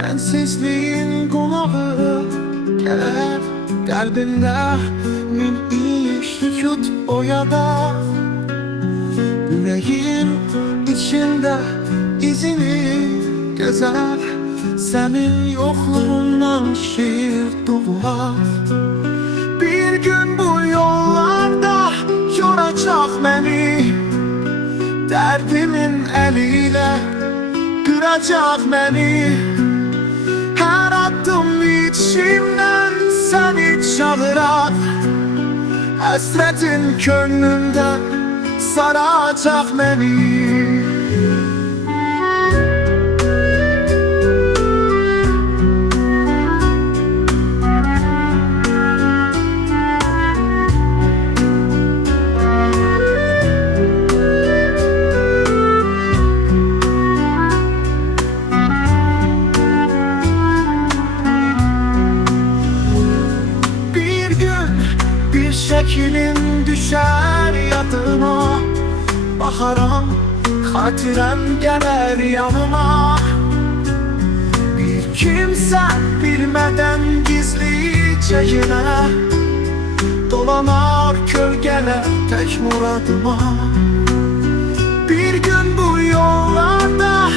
Sensizliğin konağı gelir derdinde, min sükut oyada. Yüreğim içinde izini gezer, senin yokluğundan şiir doğar. Bir gün bu yollarda yoracak beni, derdimin eliyle kıracak beni. Her adım içimden seni çağırar, hasretin gönlümde saracak beni. Şeklin düşer yadıma, bakaram hatirem gelir yanıma. Bir kimse bilmeden gizlice yine dolanar gölgeler tek muradıma. Bir gün bu yollarda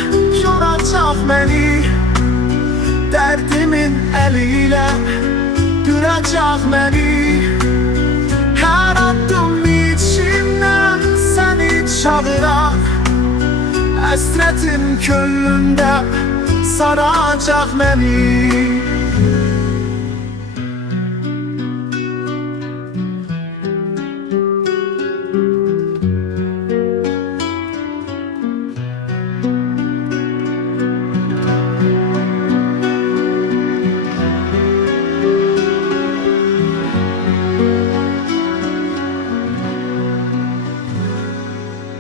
yoracak beni, derdimin eliyle kıracak beni. Her adım içimden seni çağırar, hasretin gönlümde saracak beni.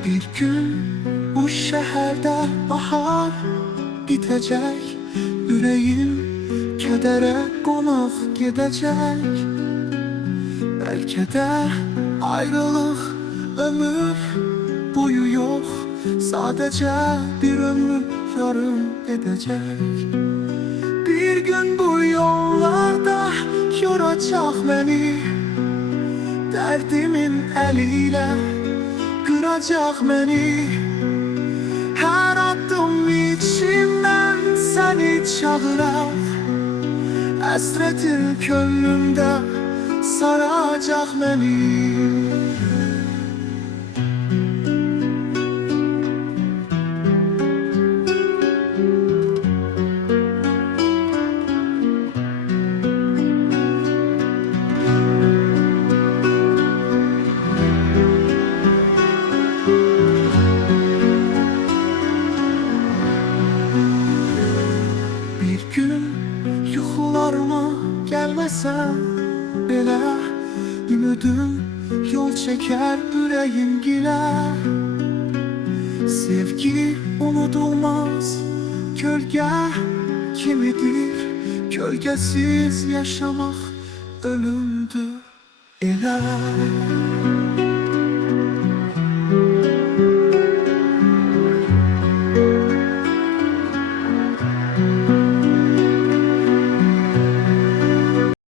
Bir gün bu şehirde bahar bitecek, yüreğim kedere konak gidecek. Belki de ayrılık ömür boyu yok, sadece bir ömür yarım edecek. Bir gün bu yollarda yoracak beni, derdimin eliyle kıracak beni. Her adım içimden seni çağırar, hasretin gönlümde saracak beni. Yuxularıma gelmesen bile, ümidim yol çeker yüreğim giler. Sevgi unutulmaz gölge kimidir, gölgesiz yaşamak ölümdür. İler